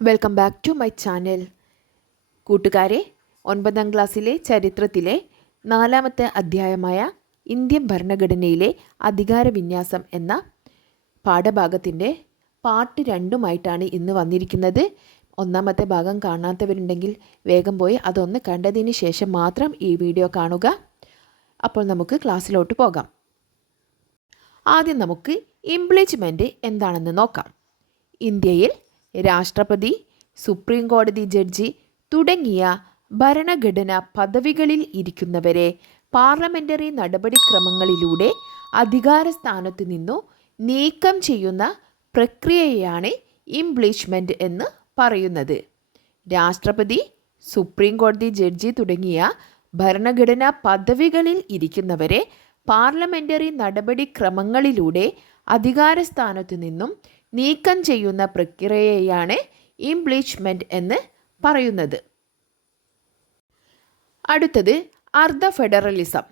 Welcome back to my channel കൂട്ടുകാരെ ഒൻപതാം ക്ലാസ്സിലെ ചരിത്രത്തിലെ നാലാമത്തെ അധ്യായമായ ഇന്ത്യൻ ഭരണഘടനയിലെ അധികാര വിന്യാസം എന്ന പാഠഭാഗത്തിന്റെ പാർട്ട് രണ്ടുമായിട്ടാണ് ഇന്ന് വന്നിരിക്കുന്നത്. ഒന്നാമത്തെ ഭാഗം കാണാത്തവരുണ്ടെങ്കിൽ വേഗം പോയി അതൊന്ന് കണ്ടതിന് ശേഷം മാത്രം ഈ വീഡിയോ കാണുക. അപ്പോൾ നമുക്ക് ക്ലാസ്സിലോട്ട് പോകാം. ആദ്യം നമുക്ക് ഇംപ്ലിച്ച്മെന്റ് എന്താണെന്ന് നോക്കാം. ഇന്ത്യയിൽ രാഷ്ട്രപതി സുപ്രീം കോടതി ജഡ്ജി തുടങ്ങിയ ഭരണഘടന പദവികളിൽ ഇരിക്കുന്നവരെ പാർലമെന്ററി നടപടിക്രമങ്ങളിലൂടെ അധികാരസ്ഥാനത്തു നിന്നു നീക്കം ചെയ്യുന്ന പ്രക്രിയയാണ് ഇംപ്ലീച്ച്മെന്റ് എന്ന് പറയുന്നത്. രാഷ്ട്രപതി സുപ്രീം കോടതി ജഡ്ജി തുടങ്ങിയ ഭരണഘടനാ പദവികളിൽ ഇരിക്കുന്നവരെ പാർലമെന്ററി നടപടിക്രമങ്ങളിലൂടെ അധികാരസ്ഥാനത്തു നിന്നും നീക്കം ചെയ്യുന്ന പ്രക്രിയയാണ് ഇംപ്ലീച്ച്മെന്റ് എന്ന് പറയുന്നത്. അടുത്തത് അർദ്ധ ഫെഡറലിസം.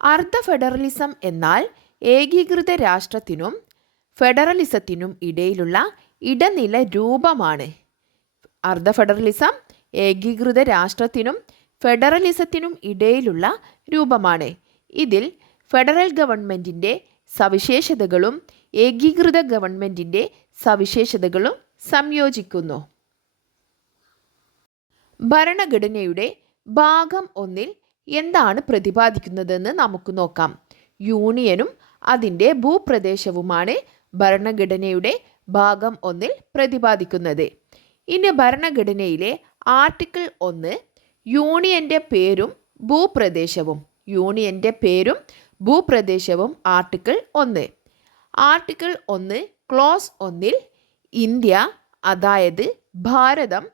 അർദ്ധ ഫെഡറലിസം എന്നാൽ ഏകീകൃത രാഷ്ട്രത്തിനും ഫെഡറലിസത്തിനും ഇടയിലുള്ള ഇടനില രൂപമാണ്. അർദ്ധ ഫെഡറലിസം ഏകീകൃത രാഷ്ട്രത്തിനും ഫെഡറലിസത്തിനും ഇടയിലുള്ള രൂപമാണ്. ഇതിൽ ഫെഡറൽ ഗവൺമെന്റിന്റെ സവിശേഷതകളും ഏകീകൃത ഗവൺമെന്റിന്റെ സവിശേഷതകളും സംയോജിക്കുന്നു. ഭരണഘടനയുടെ ഭാഗം ഒന്നിൽ എന്താണ് പ്രതിപാദിക്കുന്നതെന്ന് നമുക്ക് നോക്കാം. യൂണിയനും അതിന്റെ ഭൂപ്രദേശവുമാണ് ഭരണഘടനയുടെ ഭാഗം ഒന്നിൽ പ്രതിപാദിക്കുന്നത്. ഇനി ഭരണഘടനയിലെ ആർട്ടിക്കിൾ ഒന്ന് യൂണിയന്റെ പേരും ഭൂപ്രദേശവും. യൂണിയന്റെ പേരും ഭൂപ്രദേശവും ആർട്ടിക്കിൾ ഒന്ന്. ആർട്ടിക്കിൾ ഒന്ന് ക്ലോസ് ഒന്നിൽ ഇന്ത്യ അതായത് ഭാരതം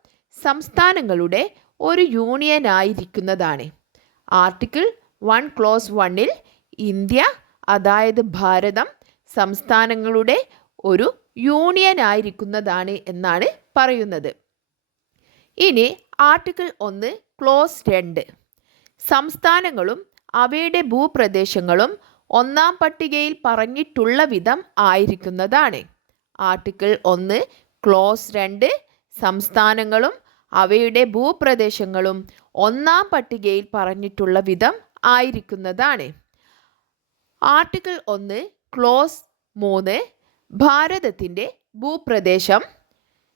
സംസ്ഥാനങ്ങളുടെ ഒരു യൂണിയൻ ആയിരിക്കുന്നതാണ്. ആർട്ടിക്കിൾ വൺ ക്ലോസ് വണ്ണിൽ ഇന്ത്യ അതായത് ഭാരതം സംസ്ഥാനങ്ങളുടെ ഒരു യൂണിയൻ ആയിരിക്കുന്നതാണ് എന്നാണ് പറയുന്നത്. ഇനി ആർട്ടിക്കിൾ ഒന്ന് ക്ലോസ് രണ്ട്. സംസ്ഥാനങ്ങളും അവയുടെ ഭൂപ്രദേശങ്ങളും ഒന്നാം പട്ടികയിൽ പറഞ്ഞിട്ടുള്ള വിധം ആയിരിക്കുന്നതാണ്. ആർട്ടിക്കിൾ ഒന്ന് ക്ലോസ് രണ്ട് സംസ്ഥാനങ്ങളും അവയുടെ ഭൂപ്രദേശങ്ങളും ഒന്നാം പട്ടികയിൽ പറഞ്ഞിട്ടുള്ള വിധം ആയിരിക്കുന്നതാണ്. ആർട്ടിക്കിൾ ഒന്ന് ക്ലോസ് മൂന്ന് ഭാരതത്തിന്റെ ഭൂപ്രദേശം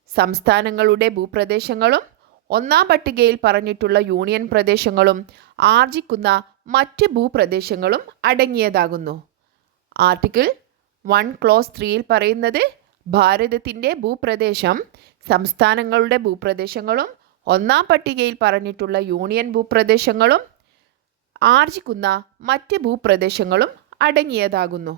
സംസ്ഥാനങ്ങളുടെ ഭൂപ്രദേശങ്ങളും ഒന്നാം പട്ടികയിൽ പറഞ്ഞിട്ടുള്ള യൂണിയൻ പ്രദേശങ്ങളും ആർജിക്കുന്ന മറ്റ് ഭൂപ്രദേശങ്ങളും അടങ്ങിയതാകുന്നു. ആർട്ടിക്കിൾ വൺ ക്ലോസ് ത്രീയിൽ പറയുന്നത് ഭാരതത്തിന്റെ ഭൂപ്രദേശം സംസ്ഥാനങ്ങളുടെ ഭൂപ്രദേശങ്ങളും ഒന്നാം പട്ടികയിൽ പറഞ്ഞിട്ടുള്ള യൂണിയൻ ഭൂപ്രദേശങ്ങളും ആർജിക്കുന്ന മറ്റ് ഭൂപ്രദേശങ്ങളും അടങ്ങിയതാകുന്നു.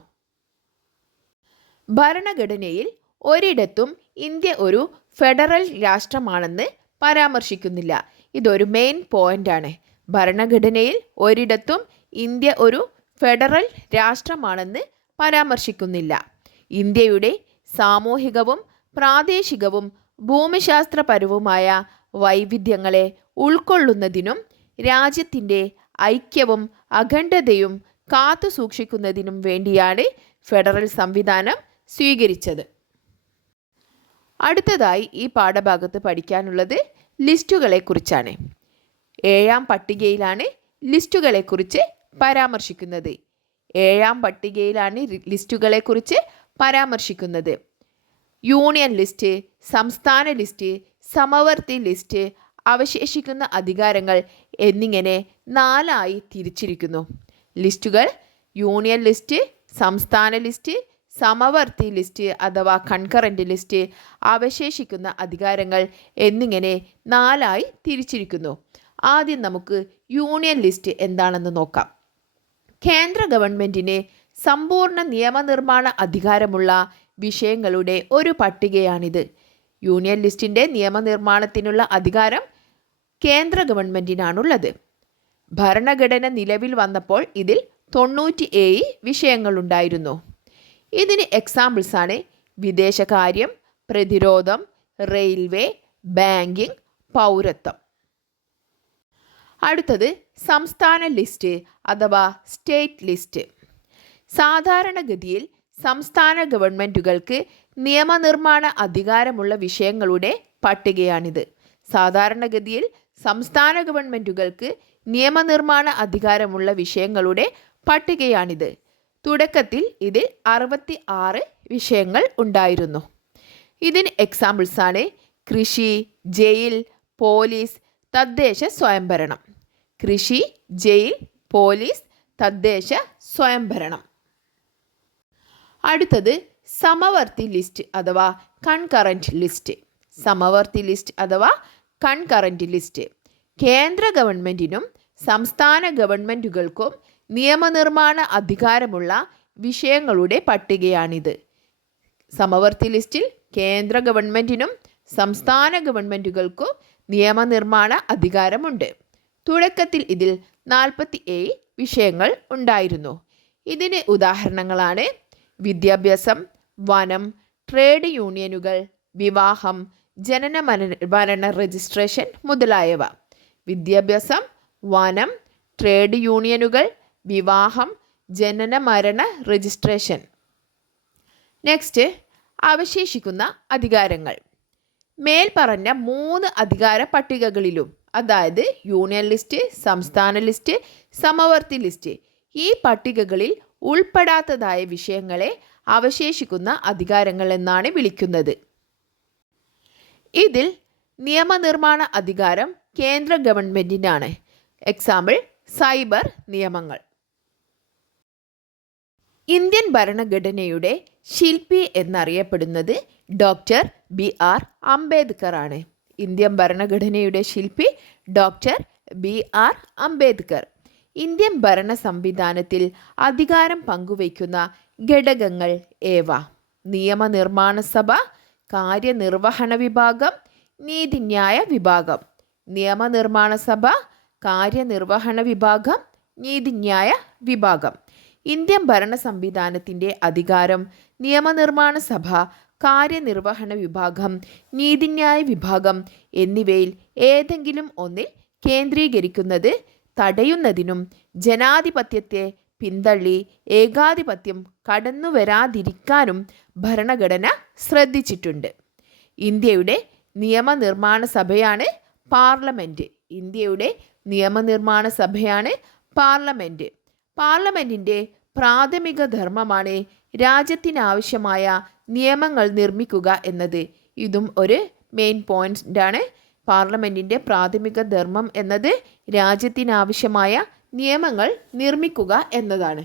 ഭരണഘടനയിൽ ഒരിടത്തും ഇന്ത്യ ഒരു ഫെഡറൽ രാഷ്ട്രമാണെന്ന് പരാമർശിക്കുന്നില്ല. ഇതൊരു മെയിൻ പോയിന്റാണ് ഭരണഘടനയിൽ ഒരിടത്തും ഇന്ത്യ ഒരു ഫെഡറൽ രാഷ്ട്രമാണെന്ന് പരാമർശിക്കുന്നില്ല. ഇന്ത്യയുടെ സാമൂഹികവും പ്രാദേശികവും ഭൂമിശാസ്ത്രപരവുമായ വൈവിധ്യങ്ങളെ ഉൾക്കൊള്ളുന്നതിനും രാജ്യത്തിന്റെ ഐക്യവും അഖണ്ഡതയും കാത്തു സൂക്ഷിക്കുന്നതിനും വേണ്ടിയാണ് ഫെഡറൽ സംവിധാനം സ്വീകരിച്ചത്. അടുത്തതായി ഈ പാഠഭാഗത്ത് പഠിക്കാനുള്ളത് ലിസ്റ്റുകളെക്കുറിച്ചാണ്. ഏഴാം പട്ടികയിലാണ് ലിസ്റ്റുകളെക്കുറിച്ച് പരാമർശിക്കുന്നത്. ഏഴാം പട്ടികയിലാണ് ലിസ്റ്റുകളെക്കുറിച്ച് പരാമർശിക്കുന്നത്. യൂണിയൻ ലിസ്റ്റ് സംസ്ഥാന ലിസ്റ്റ് സമവർത്തി ലിസ്റ്റ് അവശേഷിക്കുന്ന അധികാരങ്ങൾ എന്നിങ്ങനെ നാലായി തിരിച്ചിരിക്കുന്നു. ലിസ്റ്റുകൾ യൂണിയൻ ലിസ്റ്റ് സംസ്ഥാന ലിസ്റ്റ് സമവർത്തി ലിസ്റ്റ് അഥവാ കൺകറന്റ് ലിസ്റ്റ് അവശേഷിക്കുന്ന അധികാരങ്ങൾ എന്നിങ്ങനെ നാലായി തിരിച്ചിരിക്കുന്നു. ആദ്യം നമുക്ക് യൂണിയൻ ലിസ്റ്റ് എന്താണെന്ന് നോക്കാം. കേന്ദ്ര ഗവൺമെന്റിന് സമ്പൂർണ നിയമനിർമ്മാണ അധികാരമുള്ള വിഷയങ്ങളുടെ ഒരു പട്ടികയാണിത്. യൂണിയൻ ലിസ്റ്റിന്റെ നിയമനിർമ്മാണത്തിനുള്ള അധികാരം കേന്ദ്ര ഗവൺമെന്റിനാണുള്ളത് ഭരണഘടന നിലവിൽ വന്നപ്പോൾ ഇതിൽ തൊണ്ണൂറ്റി ഏഴ് വിഷയങ്ങളുണ്ടായിരുന്നു. ഇതിന് എക്സാമ്പിൾസാണ് വിദേശകാര്യം പ്രതിരോധം റെയിൽവേ ബാങ്കിംഗ് പൗരത്വം. അടുത്തത് സംസ്ഥാന ലിസ്റ്റ് അഥവാ സ്റ്റേറ്റ് ലിസ്റ്റ്. സാധാരണഗതിയിൽ സംസ്ഥാന ഗവൺമെന്റുകൾക്ക് നിയമനിർമ്മാണ അധികാരമുള്ള വിഷയങ്ങളുടെ പട്ടികയാണിത്. സാധാരണഗതിയിൽ സംസ്ഥാന ഗവൺമെന്റുകൾക്ക് നിയമനിർമ്മാണ അധികാരമുള്ള വിഷയങ്ങളുടെ പട്ടികയാണിത്. തുടക്കത്തിൽ ഇതിൽ അറുപത്തി ആറ് വിഷയങ്ങൾ ഉണ്ടായിരുന്നു. ഇതിന് എക്സാമ്പിൾസാണ് കൃഷി ജയിൽ പോലീസ് തദ്ദേശ സ്വയംഭരണം. കൃഷി ജയിൽ പോലീസ് തദ്ദേശ സ്വയംഭരണം. അടുത്തത് സമവർത്തി ലിസ്റ്റ് അഥവാ കൺകറന്റ് ലിസ്റ്റ്. സമവർത്തി ലിസ്റ്റ് അഥവാ കൺകറന്റ് ലിസ്റ്റ്. കേന്ദ്ര ഗവൺമെന്റിനും സംസ്ഥാന ഗവൺമെന്റുകൾക്കും നിയമനിർമ്മാണ അധികാരമുള്ള വിഷയങ്ങളുടെ പട്ടികയാണിത്. സമവർത്തി ലിസ്റ്റിൽ കേന്ദ്ര ഗവൺമെന്റിനും സംസ്ഥാന ഗവൺമെന്റുകൾക്കും നിയമനിർമ്മാണ അധികാരമുണ്ട്. തുടക്കത്തിൽ ഇതിൽ നാൽപ്പത്തി ഏഴ് വിഷയങ്ങൾ ഉണ്ടായിരുന്നു. ഇതിന് ഉദാഹരണങ്ങളാണ് വിദ്യാഭ്യാസം വനം ട്രേഡ് യൂണിയനുകൾ വിവാഹം ജനന മരണ രജിസ്ട്രേഷൻ മുതലായവ. വിദ്യാഭ്യാസം വനം ട്രേഡ് യൂണിയനുകൾ വിവാഹം ജനന മരണ രജിസ്ട്രേഷൻ. നെക്സ്റ്റ് അവശേഷിക്കുന്ന അധികാരങ്ങൾ. മേൽപ്പറഞ്ഞ മൂന്ന് അധികാര പട്ടികകളിലും അതായത് യൂണിയൻ ലിസ്റ്റ് സംസ്ഥാന ലിസ്റ്റ് സമവർത്തി ലിസ്റ്റ് ഈ പട്ടികകളിൽ ഉൾപ്പെടാത്തതായ വിഷയങ്ങളെ അവശേഷിക്കുന്ന അധികാരങ്ങൾ എന്നാണ് വിളിക്കുന്നത്. ഇതിൽ നിയമനിർമ്മാണ അധികാരം കേന്ദ്ര ഗവൺമെന്റിനാണ് എക്സാമ്പിൾ സൈബർ നിയമങ്ങൾ. ഇന്ത്യൻ ഭരണഘടനയുടെ ശില്പി എന്നറിയപ്പെടുന്നത് ഡോക്ടർ ബി ആർ അംബേദ്കർ ആണ് ഇന്ത്യൻ ഭരണഘടനയുടെ ശില്പി doctor B R Ambedkar. Indian ഭരണ സംവിധാനത്തിൽ അധികാരം പങ്കുവയ്ക്കുന്ന ഘടകങ്ങൾ ഏവ? നിയമനിർമ്മാണ സഭ കാര്യനിർവഹണ വിഭാഗം നീതിന്യായ വിഭാഗം. നിയമനിർമ്മാണ സഭ കാര്യനിർവഹണ വിഭാഗം നീതിന്യായ വിഭാഗം. ഇന്ത്യൻ ഭരണ സംവിധാനത്തിന്റെ അധികാരം നിയമനിർമ്മാണ സഭ കാര്യനിർവഹണ വിഭാഗം നീതിന്യായ വിഭാഗം എന്നിവയിൽ ഏതെങ്കിലും ഒന്നിൽ കേന്ദ്രീകരിക്കുന്നത് തടയുന്നതിനും ജനാധിപത്യത്തെ പിന്തള്ളി ഏകാധിപത്യം കടന്നുവരാതിരിക്കാനും ഭരണഘടന ശ്രദ്ധിച്ചിട്ടുണ്ട്. ഇന്ത്യയുടെ നിയമനിർമ്മാണ സഭയാണ് പാർലമെന്റ് ഇന്ത്യയുടെ നിയമനിർമ്മാണ സഭയാണ് പാർലമെന്റ് പാർലമെന്റിന്റെ പ്രാഥമിക ധർമ്മമാണ് രാജ്യത്തിനാവശ്യമായ നിയമങ്ങൾ നിർമ്മിക്കുക എന്നത്. ഇതും ഒരു മെയിൻ പോയിന്റാണ് പാർലമെന്റിന്റെ പ്രാഥമിക ധർമ്മം എന്നത് രാജ്യത്തിനാവശ്യമായ നിയമങ്ങൾ നിർമ്മിക്കുക എന്നതാണ്.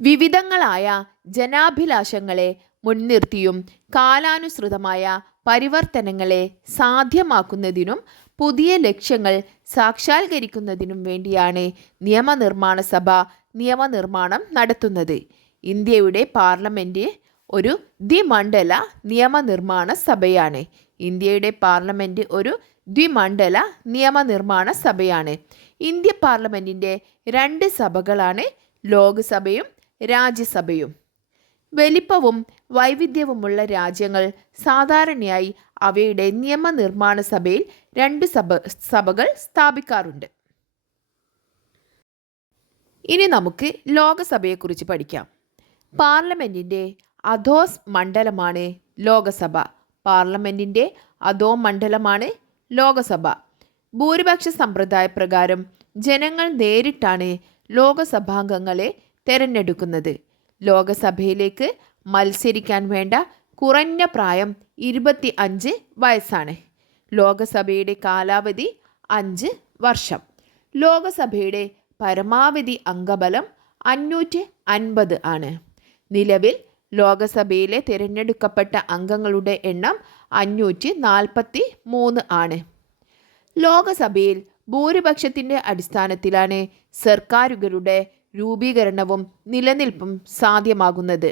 വിവിധങ്ങളായ ജനാഭിലാഷങ്ങളെ മുൻനിർത്തിയും കാലാനുസൃതമായ പരിവർത്തനങ്ങളെ സാധ്യമാക്കുന്നതിനും പുതിയ ലക്ഷ്യങ്ങൾ സാക്ഷാത്കരിക്കുന്നതിനും വേണ്ടിയാണ് നിയമനിർമ്മാണ സഭ നിയമനിർമ്മാണം നടത്തുന്നത്. ഇന്ത്യയുടെ പാർലമെന്റ് ഒരു ദ്വിമണ്ഡല നിയമനിർമ്മാണ സഭയാണ്. ഇന്ത്യയുടെ പാർലമെന്റ് ഒരു ദ്വിമണ്ഡല നിയമനിർമ്മാണ സഭയാണ്. ഇന്ത്യ പാർലമെന്റിന്റെ രണ്ട് സഭകളാണ് ലോക്സഭയും രാജ്യസഭയും. വലിപ്പവും വൈവിധ്യവുമുള്ള രാജ്യങ്ങൾ സാധാരണയായി അവയുടെ നിയമനിർമ്മാണ സഭയിൽ രണ്ട് സഭ സഭകൾ സ്ഥാപിക്കാറുണ്ട്. ഇനി നമുക്ക് ലോകസഭയെക്കുറിച്ച് പഠിക്കാം. പാർലമെന്റിന്റെ അധോസ് മണ്ഡലമാണ് ലോകസഭ. പാർലമെന്റിന്റെ അധോ മണ്ഡലമാണ് ലോകസഭ. ഭൂരിപക്ഷ സമ്പ്രദായ പ്രകാരം ജനങ്ങൾ നേരിട്ടാണ് ലോകസഭാംഗങ്ങളെ തിരഞ്ഞെടുക്കുന്നത്. ലോകസഭയിലേക്ക് മത്സരിക്കാൻ വേണ്ട കുറഞ്ഞ പ്രായം ഇരുപത്തി അഞ്ച് വയസ്സാണ്. ലോകസഭയുടെ കാലാവധി അഞ്ച് വർഷം. ലോകസഭയുടെ പരമാവധി അംഗബലം അഞ്ഞൂറ്റി അൻപത് ആണ്. നിലവിൽ ലോകസഭയിലെ തിരഞ്ഞെടുക്കപ്പെട്ട അംഗങ്ങളുടെ എണ്ണം അഞ്ഞൂറ്റി നാൽപ്പത്തി മൂന്ന് ആണ്. ലോകസഭയിൽ ഭൂരിപക്ഷത്തിന്റെ അടിസ്ഥാനത്തിലാണ് സർക്കാരുകളുടെ രൂപീകരണവും നിലനിൽപ്പും സാധ്യമാകുന്നത്.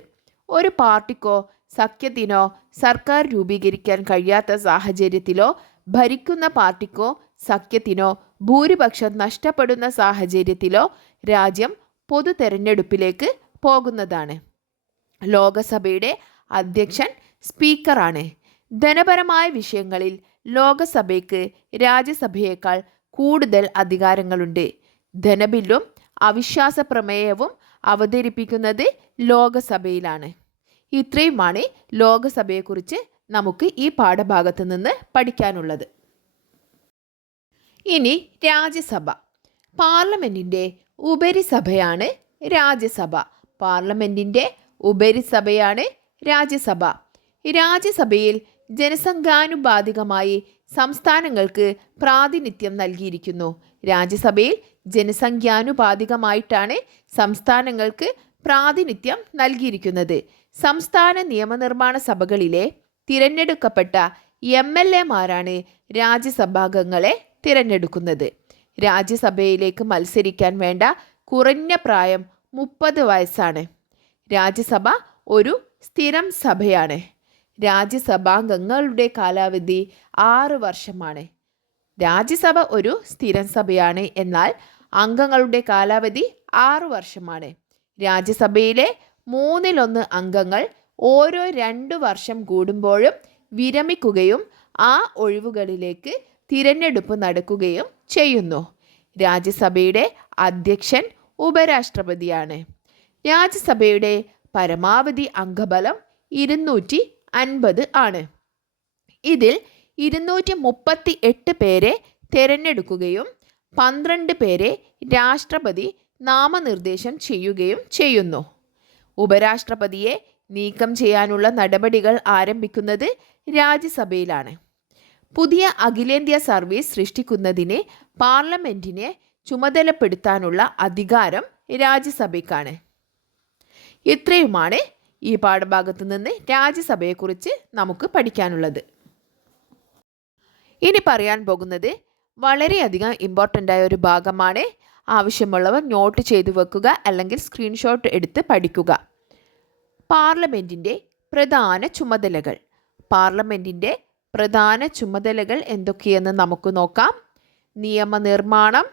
ഒരു പാർട്ടിക്കോ സഖ്യത്തിനോ സർക്കാർ രൂപീകരിക്കാൻ കഴിയാത്ത സാഹചര്യത്തിലോ ഭരിക്കുന്ന പാർട്ടിക്കോ സഖ്യത്തിനോ ഭൂരിപക്ഷം നഷ്ടപ്പെടുന്ന സാഹചര്യത്തിലോ രാജ്യം പൊതു തെരഞ്ഞെടുപ്പിലേക്ക് പോകുന്നതാണ്. ലോകസഭയുടെ അധ്യക്ഷൻ സ്പീക്കറാണ്. ധനപരമായ വിഷയങ്ങളിൽ ലോകസഭയ്ക്ക് രാജ്യസഭയേക്കാൾ കൂടുതൽ അധികാരങ്ങളുണ്ട്. ധനബില്ലും അവിശ്വാസ പ്രമേയവും അവതരിപ്പിക്കുന്നത് ലോകസഭയിലാണ്. ഇത്രയുമാണ് ലോകസഭയെക്കുറിച്ച് നമുക്ക് ഈ പാഠഭാഗത്ത് നിന്ന് പഠിക്കാനുള്ളത്. ഇനി രാജ്യസഭ. പാർലമെന്റിന്റെ ഉപരിസഭയാണ് രാജ്യസഭ. പാർലമെന്റിന്റെ ഉപരിസഭയാണ് രാജ്യസഭ. രാജ്യസഭയിൽ ജനസംഖ്യാനുപാതികമായി സംസ്ഥാനങ്ങൾക്ക് പ്രാതിനിധ്യം നൽകിയിരിക്കുന്നു. രാജ്യസഭയിൽ ജനസംഖ്യാനുപാതികമായിട്ടാണ് സംസ്ഥാനങ്ങൾക്ക് പ്രാതിനിധ്യം നൽകിയിരിക്കുന്നത്. സംസ്ഥാന നിയമനിർമ്മാണ സഭകളിലെ തിരഞ്ഞെടുക്കപ്പെട്ട എം എൽ എമാരാണ് രാജ്യസഭാംഗങ്ങളെ തിരഞ്ഞെടുക്കുന്നത്. രാജ്യസഭയിലേക്ക് മത്സരിക്കാൻ വേണ്ട കുറഞ്ഞ പ്രായം മുപ്പത് വയസ്സാണ്. രാജ്യസഭ ഒരു സ്ഥിരം സഭയാണ്. രാജ്യസഭാംഗങ്ങളുടെ കാലാവധി ആറ് വർഷമാണ്. രാജ്യസഭ ഒരു സ്ഥിരം സഭയാണ്. എന്നാൽ അംഗങ്ങളുടെ കാലാവധി ആറ് വർഷമാണ്. രാജ്യസഭയിലെ മൂന്നിലൊന്ന് അംഗങ്ങൾ ഓരോ രണ്ട് വർഷം കൂടുമ്പോഴും വിരമിക്കുകയും ആ ഒഴിവുകളിലേക്ക് തിരഞ്ഞെടുപ്പ് നടക്കുകയും ചെയ്യുന്നു. രാജ്യസഭയുടെ അധ്യക്ഷൻ ഉപരാഷ്ട്രപതിയാണ്. രാജ്യസഭയുടെ പരമാവധി അംഗബലം ഇരുന്നൂറ്റി അൻപത് ആണ്. ഇതിൽ ഇരുന്നൂറ്റി മുപ്പത്തി എട്ട് പേരെ തിരഞ്ഞെടുക്കുകയും പന്ത്രണ്ട് പേരെ രാഷ്ട്രപതി നാമനിർദ്ദേശം ചെയ്യുകയും ചെയ്യുന്നു. ഉപരാഷ്ട്രപതിയെ നീക്കം ചെയ്യാനുള്ള നടപടികൾ ആരംഭിക്കുന്നത് രാജ്യസഭയിലാണ്. പുതിയ അഖിലേന്ത്യാ സർവീസ് സൃഷ്ടിക്കുന്നതിനെ പാർലമെന്റിനെ ചുമതലപ്പെടുത്താനുള്ള അധികാരം രാജ്യസഭയ്ക്കാണ്. ഇത്രയുമാണ് ഈ പാഠഭാഗത്തു നിന്ന് രാജ്യസഭയെക്കുറിച്ച് നമുക്ക് പഠിക്കാനുള്ളത്. ഇനി പറയാൻ പോകുന്നത് വളരെയധികം ഇമ്പോർട്ടന്റ് ആയ ഒരു ഭാഗമാണ് ആവശ്യമുള്ളവർ നോട്ട് ചെയ്തു വെക്കുക അല്ലെങ്കിൽ സ്ക്രീൻഷോട്ട് എടുത്ത് പഠിക്കുക. പാർലമെന്റിന്റെ പ്രധാന ചുമതലകൾ. പാർലമെന്റിന്റെ പ്രധാന ചുമതലകൾ എന്തൊക്കെയെന്ന് നമുക്ക് നോക്കാം. നിയമനിർമ്മാണം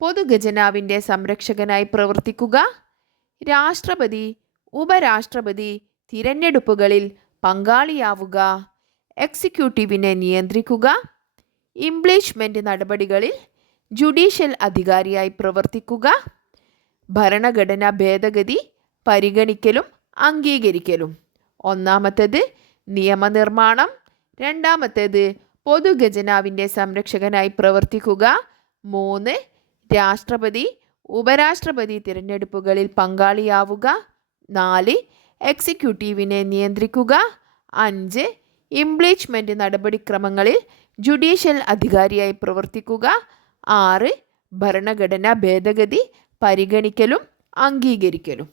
പൊതുഖജനാവിന്റെ സംരക്ഷകനായി പ്രവർത്തിക്കുക രാഷ്ട്രപതി ഉപരാഷ്ട്രപതി തിരഞ്ഞെടുപ്പുകളിൽ പങ്കാളിയാവുക എക്സിക്യൂട്ടീവിനെ നിയന്ത്രിക്കുക ഇംപ്ലീഷ്മെന്റ് നടപടികളിൽ ജുഡീഷ്യൽ അധികാരിയായി പ്രവർത്തിക്കുക ഭരണഘടന ഭേദഗതി പരിഗണിക്കലും അംഗീകരിക്കലും. ഒന്നാമത്തേത് നിയമനിർമ്മാണം രണ്ടാമത്തേത് പൊതുഖജനാവിന്റെ സംരക്ഷകനായി പ്രവർത്തിക്കുക. മൂന്ന് രാഷ്ട്രപതി ഉപരാഷ്ട്രപതി തിരഞ്ഞെടുപ്പുകളിൽ പങ്കാളിയാവുക. നാല് എക്സിക്യൂട്ടീവിനെ നിയന്ത്രിക്കുക. അഞ്ച് ഇംപ്ലീച്ച്മെന്റ് നടപടിക്രമങ്ങളിൽ ജുഡീഷ്യൽ അധികാരിയായി പ്രവർത്തിക്കുക. ആറ് ഭരണഘടനാ ഭേദഗതി പരിഗണിക്കലും അംഗീകരിക്കലും.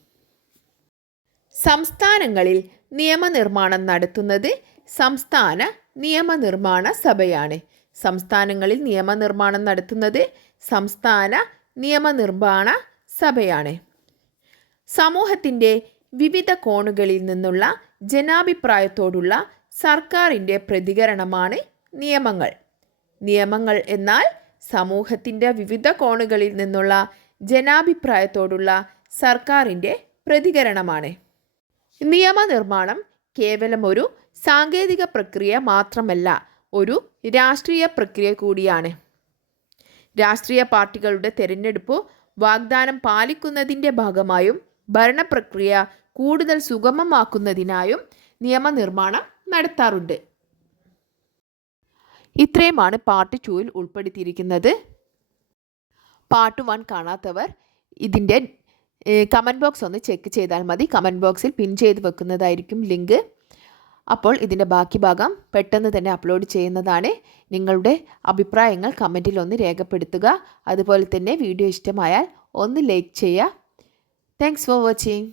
സംസ്ഥാനങ്ങളിൽ നിയമനിർമ്മാണം നടത്തുന്നത് സംസ്ഥാന നിയമനിർമ്മാണ സഭയാണ്. സംസ്ഥാനങ്ങളിൽ നിയമനിർമ്മാണം നടത്തുന്നത് സംസ്ഥാന നിയമനിർമ്മാണ സഭയാണ്. സമൂഹത്തിന്റെ വിവിധ കോണുകളിൽ നിന്നുള്ള ജനാഭിപ്രായത്തോടുള്ള സർക്കാരിന്റെ പ്രതികരണമാണ് നിയമങ്ങൾ. നിയമങ്ങൾ എന്നാൽ സമൂഹത്തിന്റെ വിവിധ കോണുകളിൽ നിന്നുള്ള ജനാഭിപ്രായത്തോടുള്ള സർക്കാരിന്റെ പ്രതികരണമാണ്. നിയമനിർമ്മാണം കേവലം ഒരു സാങ്കേതിക പ്രക്രിയ മാത്രമല്ല ഒരു രാഷ്ട്രീയ പ്രക്രിയ കൂടിയാണ്. രാഷ്ട്രീയ പാർട്ടികളുടെ തെരഞ്ഞെടുപ്പ് വാഗ്ദാനം പാലിക്കുന്നതിന്റെ ഭാഗമായും ഭരണപ്രക്രിയ കൂടുതൽ സുഗമമാക്കുന്നതിനായും നിയമനിർമ്മാണം നടത്താറുണ്ട്. ഇത്രയുമാണ് പാർട്ട് ടൂവിൽ ഉൾപ്പെടുത്തിയിരിക്കുന്നത്. പാർട്ട് വൺ കാണാത്തവർ ഇതിന്റെ കമന്റ് ബോക്സ് ഒന്ന് ചെക്ക് ചെയ്താൽ മതി. കമന്റ് ബോക്സിൽ പിൻ ചെയ്ത് വെക്കുന്നതായിരിക്കും ലിങ്ക്. അപ്പോൾ ഇതിന്റെ ബാക്കി ഭാഗം പെട്ടെന്ന് തന്നെ അപ്ലോഡ് ചെയ്യുന്നതാണ്. നിങ്ങളുടെ അഭിപ്രായങ്ങൾ കമന്റിൽ ഒന്ന് രേഖപ്പെടുത്തുക. അതുപോലെ തന്നെ വീഡിയോ ഇഷ്ടമായാൽ ഒന്ന് ലൈക്ക് ചെയ്യുക. Thanks for watching